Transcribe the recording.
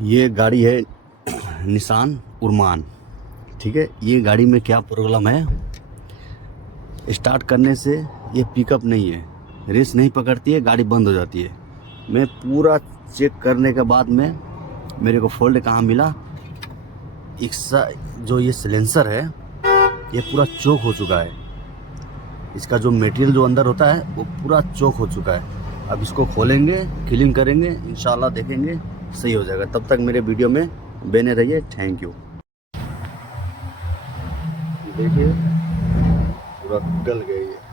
ये गाड़ी है निसान उरमान, ठीक है। ये गाड़ी में क्या प्रॉब्लम है, स्टार्ट करने से ये पिकअप नहीं है, रेस नहीं पकड़ती है, गाड़ी बंद हो जाती है। मैं पूरा चेक करने के बाद में मेरे को फॉल्ट कहाँ मिला, जो ये सिलेंसर है ये पूरा चोक हो चुका है। इसका जो मटेरियल जो अंदर होता है वो पूरा चोक हो चुका है। अब इसको खोलेंगे, क्लीन करेंगे, इंशाल्लाह देखेंगे सही हो जाएगा। तब तक मेरे वीडियो में बने रहिए। Thank you. देखिए पूरा गल गई है।